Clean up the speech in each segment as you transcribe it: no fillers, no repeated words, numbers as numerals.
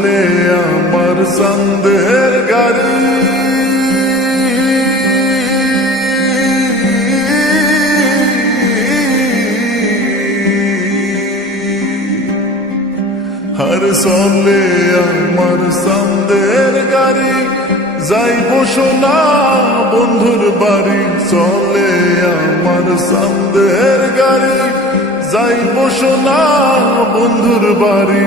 চলে আমার চাঁদের গাড়ি, আর চলে আমার চাঁদের গাড়ি, যাইব সোনা বন্ধুর বাড়ি। চলে আমার চাঁদের গাড়ি, যাইব সোনা বন্ধুর বাড়ি।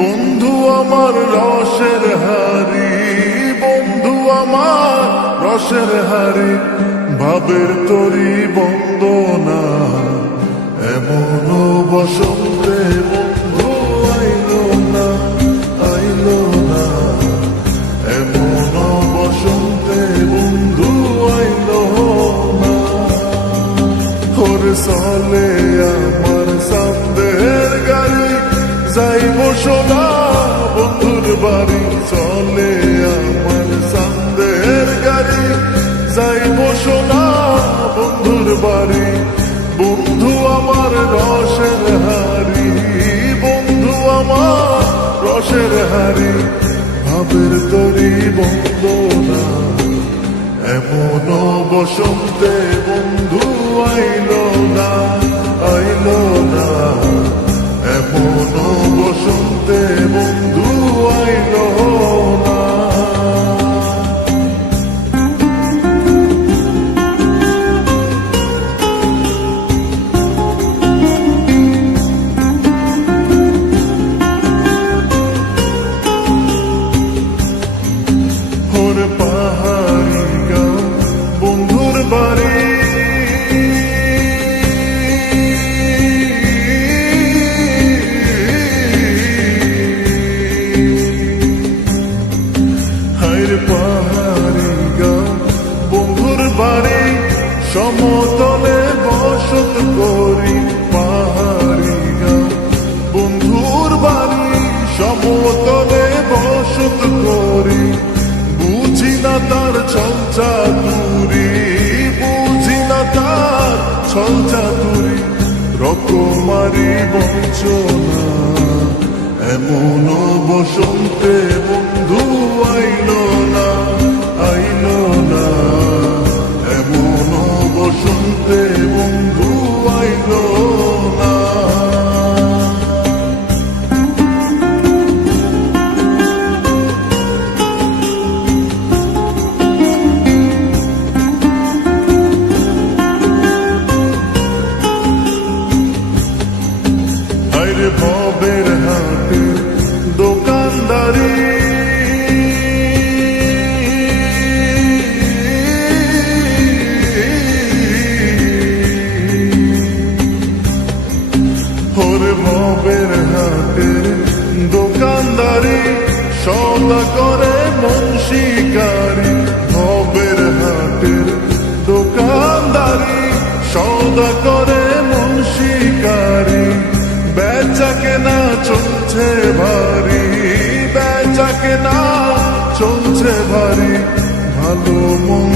বন্ধু আমার রসের হারি, বন্ধু আমার রসের হারি, ভাবের তরি বন্দনা এমন বসন্তে বন্ধু আইলো না, আইলো না, এমন বসন্তে বন্ধু আইলো না। ওরে চলে আমার চাঁদের গাড়ি, যাইব সোনা বন্ধুর বাড়ি। চলে আমার চাঁদের গাড়ি, যাইব সোনা বন্ধুর বাড়ি। বন্ধু আমার রসের হারি, বন্ধু আমার রসের হারি, ভাবের তরি বন্দনা এমন বসন্তে বন্ধু আইলো না, আইলো না, এমন বসন্তে বন্ধু আইলো না। ওরে পাহাড়ি গাঁও বন্ধুর বাড়ি, পাহাড়ি গাঁও বন্ধুর বাড়ি, সমতলে বসত করি। পাহাড়ি গাঁও বন্ধুর বাড়ি, সমতলে বসত করি। বুঝি না তার ছল চাতুরি, বুঝি না তার ছল চাতুরি, রকমারি বঞ্চনা এমন বসন্তে বন্ধু আইলো না, আইলো না, এমন বসন্তে বন্ধু আইলো না। আরে ভবের হাটে দোকানদারি, ওরে ভবের হাটের দোকানদারি, সদা করে মন শিকারি। ভবের হাটের দোকানদারি, সদা করে মন শিকারি। বেচা কেনা চলছে ভারী, বেচা কেনা চলছে ভারী, ভালো মন